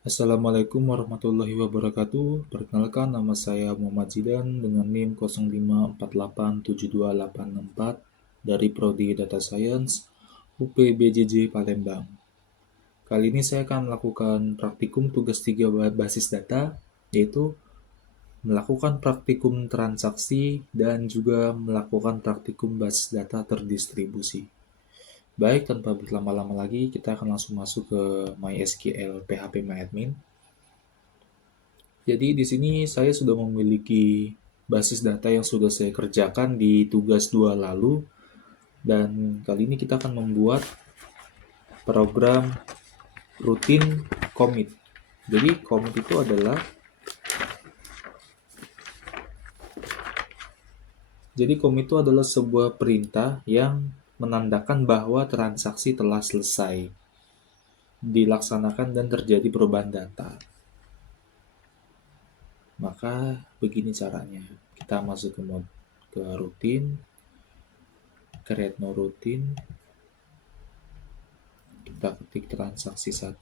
Assalamualaikum warahmatullahi wabarakatuh. Perkenalkan, nama saya Muhammad Zidan dengan NIM 05487284 dari Prodi Data Science UPBJJ Palembang. Kali ini saya akan melakukan praktikum tugas 3 basis data, yaitu melakukan praktikum transaksi dan juga melakukan praktikum basis data terdistribusi. Baik, tanpa berlama-lama lagi, kita akan langsung masuk ke MySQL PHP Jadi di sini saya sudah memiliki basis data yang sudah saya kerjakan di tugas 2 lalu, dan kali ini kita akan membuat program rutin commit. Jadi commit itu adalah sebuah perintah yang menandakan bahwa transaksi telah selesai dilaksanakan dan terjadi perubahan data. Maka begini caranya. Kita masuk ke rutin, create no rutin, kita ketik transaksi 1.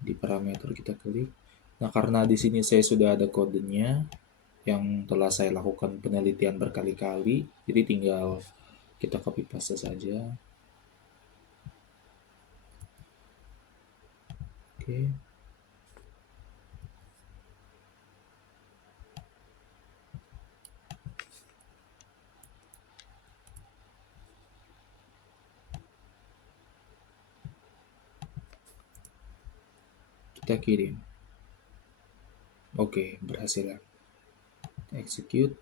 Di parameter kita klik. Nah, karena di sini saya sudah ada kodenya yang telah saya lakukan penelitian berkali-kali, jadi tinggal kita copy paste saja. Oke. Kita kirim. Oke, berhasil ya. Execute.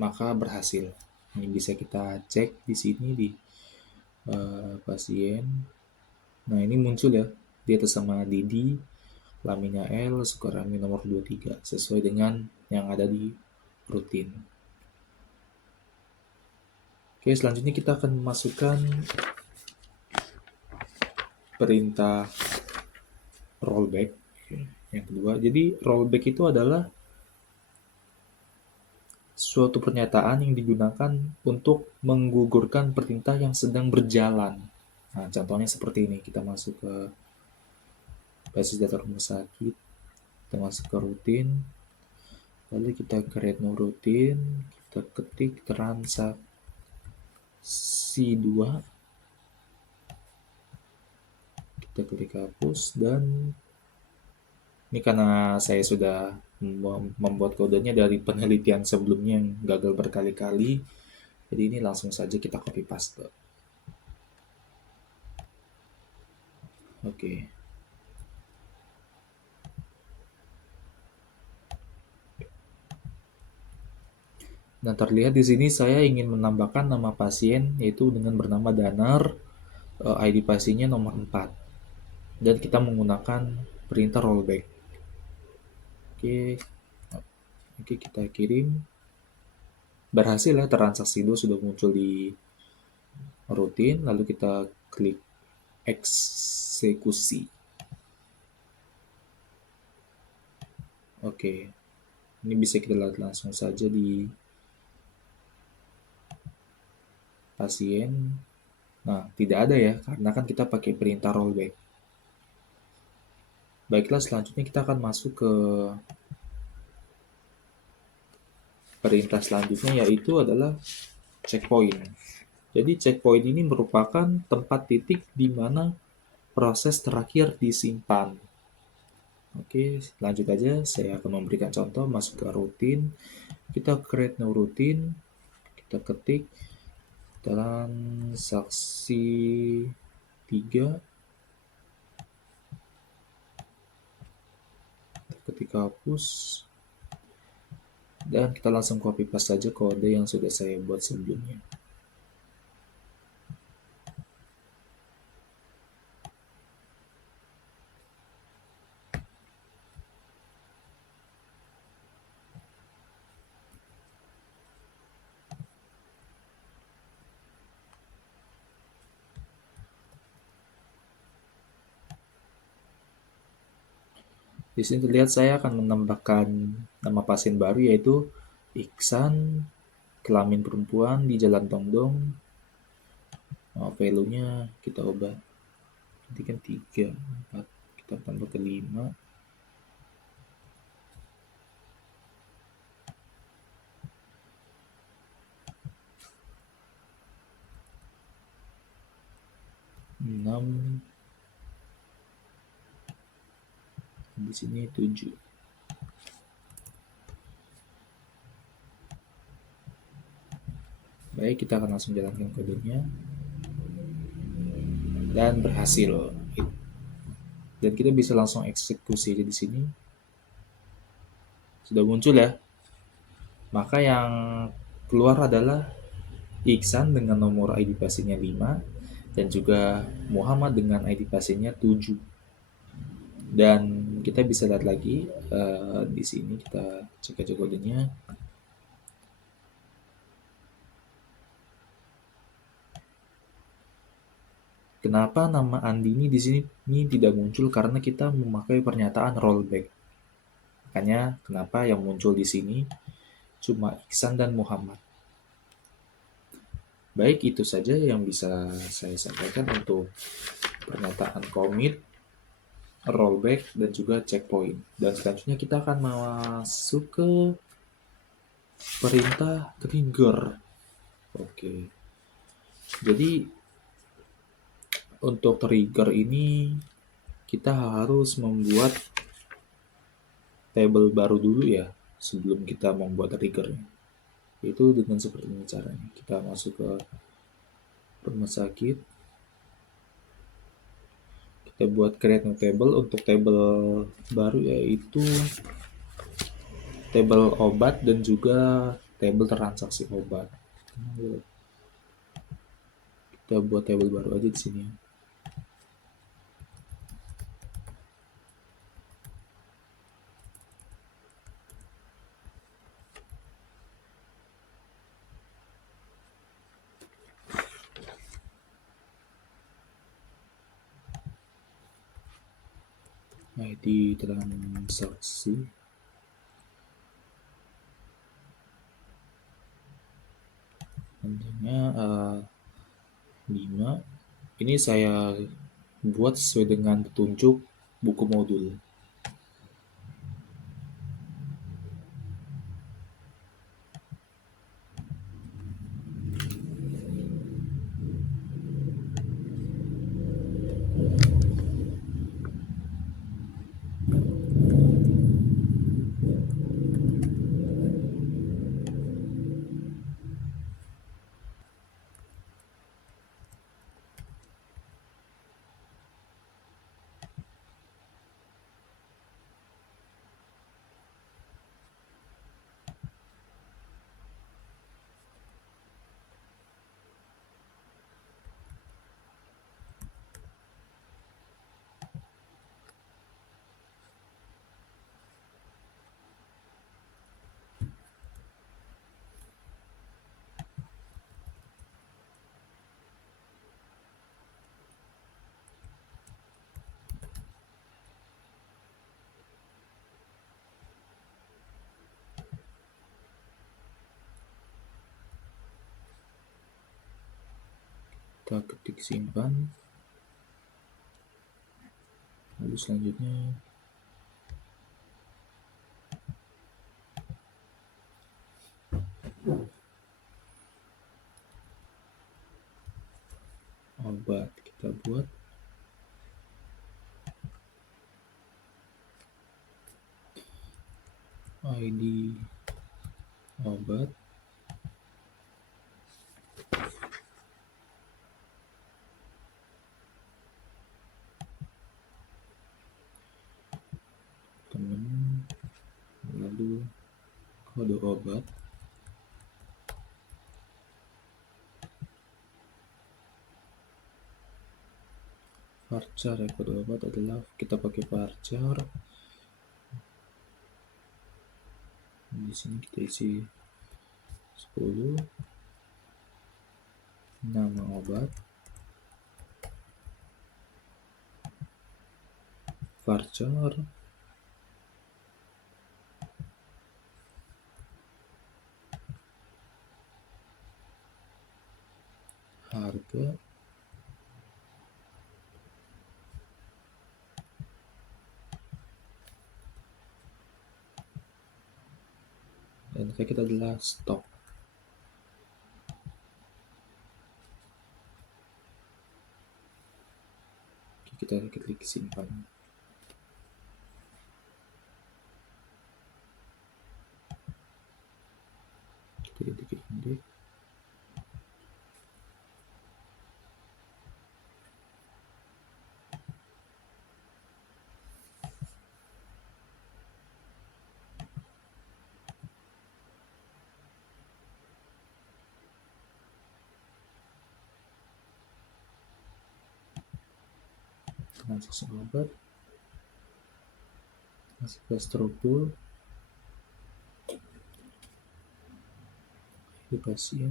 Maka berhasil. Ini bisa kita cek di sini di pasien. Nah, ini muncul ya di atas sama Didi, Lamina L, Sukarami nomor 23 sesuai dengan yang ada di rutin. Oke, selanjutnya kita akan memasukkan perintah rollback yang kedua. Jadi rollback itu adalah suatu pernyataan yang digunakan untuk menggugurkan perintah yang sedang berjalan. Nah, contohnya seperti ini. Kita masuk ke basis data rumah sakit, kita masuk ke rutin, lalu kita create no rutin, kita ketik transaksi 2, kita klik hapus, dan ini karena saya sudah membuat kodenya dari penelitian sebelumnya yang gagal berkali-kali, jadi ini langsung saja kita copy paste. Oke. Nah, terlihat di sini saya ingin menambahkan nama pasien yaitu dengan bernama Danar, ID pasiennya nomor 4. Dan kita menggunakan perintah rollback. Oke. Oke, kita kirim. Berhasil ya, transaksi itu sudah muncul di rutin, lalu kita klik eksekusi. Oke. Ini bisa kita lihat langsung saja di pasien. Nah, tidak ada ya, karena kan kita pakai perintah rollback. Baiklah, selanjutnya kita akan masuk ke perintah selanjutnya, yaitu adalah checkpoint. Jadi checkpoint ini merupakan tempat titik di mana proses terakhir disimpan. Oke, lanjut aja. Saya akan memberikan contoh. Masuk ke rutin, kita create new rutin, kita ketik transaksi 3, ketika hapus, dan kita langsung copy paste saja kode yang sudah saya buat sebelumnya. Di sini terlihat saya akan menambahkan nama pasien baru yaitu Iksan kelamin perempuan di Jalan Tongdong. Value-nya kita ubah. Nanti kan 3, 4. Kita tambah ke 5. Enam. Di sini 7. Baik, kita akan langsung jalankan kodenya. Dan berhasil. Dan kita bisa langsung eksekusi aja di sini. Sudah muncul ya. Maka yang keluar adalah Iksan dengan nomor ID pasiennya 5 dan juga Muhammad dengan ID pasiennya 7. Dan kita bisa lihat lagi di sini kita cek aja kodenya. Kenapa nama Andini di sini tidak muncul? Karena kita memakai pernyataan rollback. Makanya kenapa yang muncul di sini cuma Iksan dan Muhammad. Baik, itu saja yang bisa saya sampaikan untuk pernyataan commit, rollback, dan juga checkpoint. Dan selanjutnya kita akan masuk ke perintah trigger. Oke. Jadi untuk trigger ini kita harus membuat table baru dulu ya sebelum kita membuat triggernya. Itu dengan seperti ini caranya. Kita masuk ke rumah sakit. Kita buat create new table. Untuk table baru yaitu table obat dan juga table transaksi obat. Kita buat table baru aja di sini. ID transaksi. Nantinya 5. Ini saya buat sesuai dengan petunjuk buku modul. Kita ketik simpan. Lalu selanjutnya obat kita buat. ID obat. Temen. Lalu kode obat. Varchar ya, kode obat adalah kita pakai varchar. Di sini kita isi 10. Nama obat. Varchar. harga, dan kita adalah stok. Kita klik simpan. Kita klik ini. Transaksi obat, masuk ke struktur, di pasien,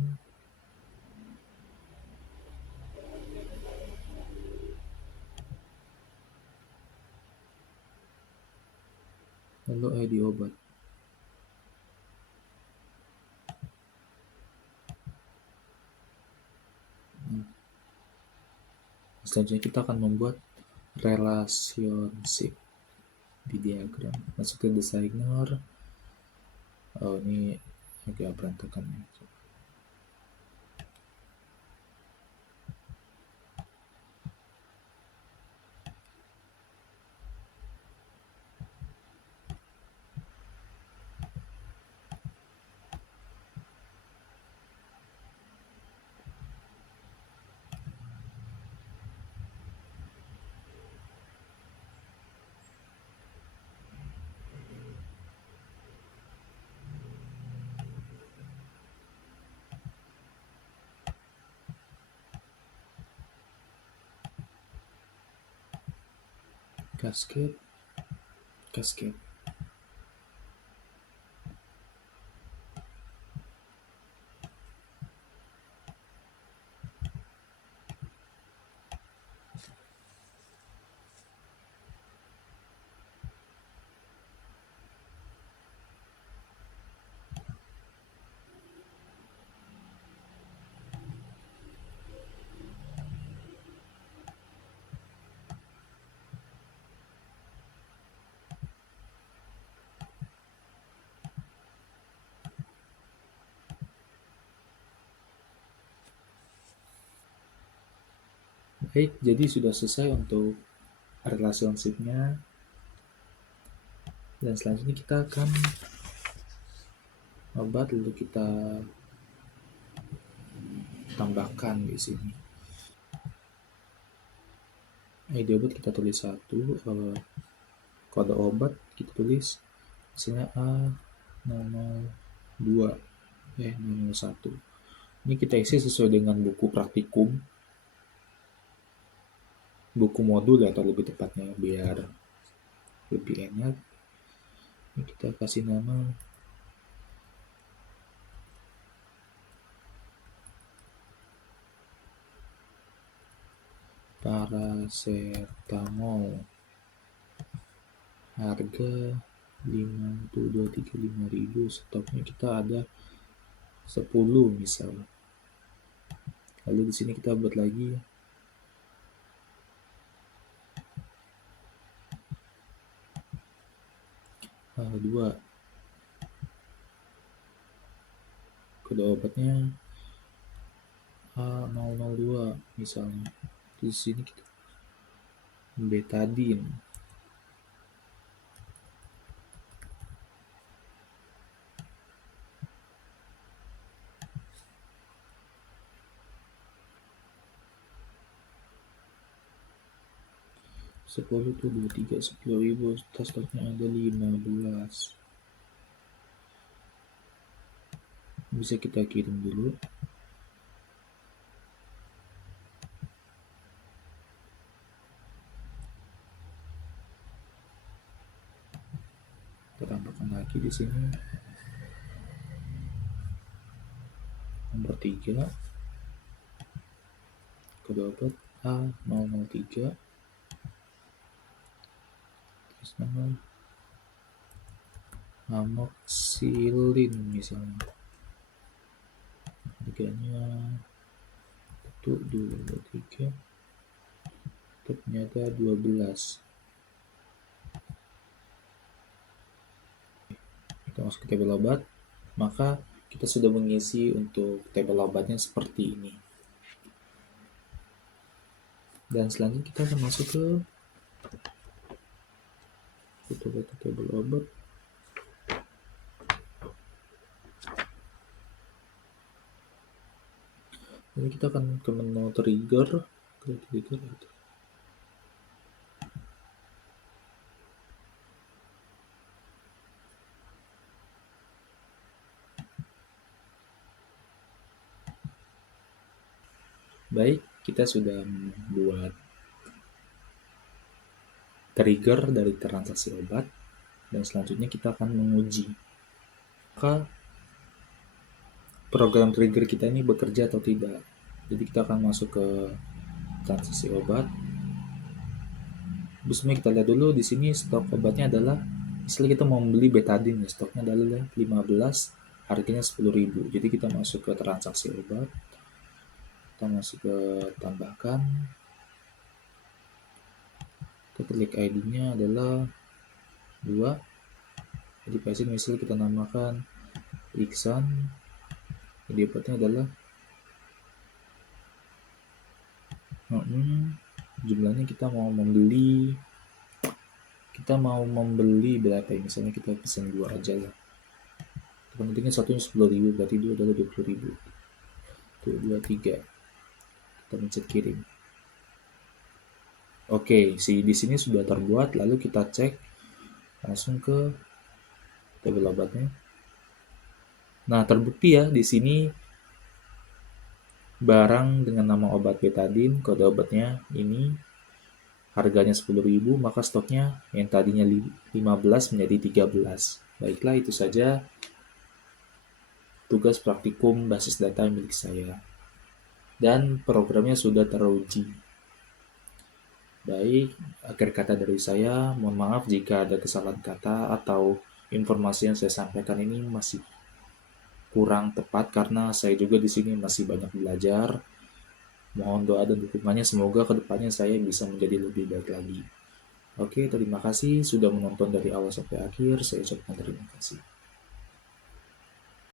lalu ID obat. Selanjutnya kita akan membuat relationship di diagram. Masuk ke designer. Oh, ini agak berantakan ya. Cascade. Baik, jadi sudah selesai untuk relationship-nya. Dan selanjutnya kita akan obat, lalu kita tambahkan di sini. ID obat kita tulis 1, kode obat kita tulis misalnya A02, 001. Ini kita isi sesuai dengan buku praktikum, buku modul ya, atau lebih tepatnya biar lebih enak. Ini kita kasih nama paracetamol, harga 5.235.000, stoknya kita ada 10 misalnya. Lalu di sini kita buat lagi A2, kode obatnya A002 misalnya. Di sini kita betadine, sepuluh tuh 23, 10.000, stoknya ada 15. Bisa kita kirim dulu. Kita tambahkan lagi di sini nomor 3, kode obat A003, terus nama amoxicillin misalnya, harganya 2, 3, ternyata 12. Kita masuk ke tabel obat, maka kita sudah mengisi untuk tabel obatnya seperti ini. Dan selanjutnya kita akan masuk ke foto-foto tabel obat. Jadi kita akan ke menu trigger, itu. Baik, kita sudah membuat trigger dari transaksi obat, dan selanjutnya kita akan menguji maka program trigger kita ini bekerja atau tidak. Jadi kita akan masuk ke transaksi obat. Sebelumnya kita lihat dulu di sini stok obatnya adalah, misalnya kita mau membeli betadine, stoknya adalah 15, harganya 10.000. Jadi kita masuk ke transaksi obat, kita masuk ke tambahkan, kita klik ID-nya adalah 2. Jadi pasien misalnya kita namakan Iksan, jadi obatnya adalah jumlahnya kita mau membeli berapa ya, misalnya kita pesan 2 aja lah, pentingnya satunya 10.000, berarti 2 adalah 20.000. 2, 3, kita pencet kirim. Oke, di sini sudah terbuat, lalu kita cek langsung ke tabel obatnya. Nah, terbukti ya di sini barang dengan nama obat betadine, kode obatnya ini harganya 10.000, maka stoknya yang tadinya 15 menjadi 13. Baiklah, itu saja tugas praktikum basis data milik saya. Dan programnya sudah teruji. Baik, akhir kata dari saya, mohon maaf jika ada kesalahan kata atau informasi yang saya sampaikan ini masih kurang tepat karena saya juga di sini masih banyak belajar. Mohon doa dan dukungannya, semoga kedepannya saya bisa menjadi lebih baik lagi. Oke, terima kasih sudah menonton dari awal sampai akhir. Saya ucapkan terima kasih.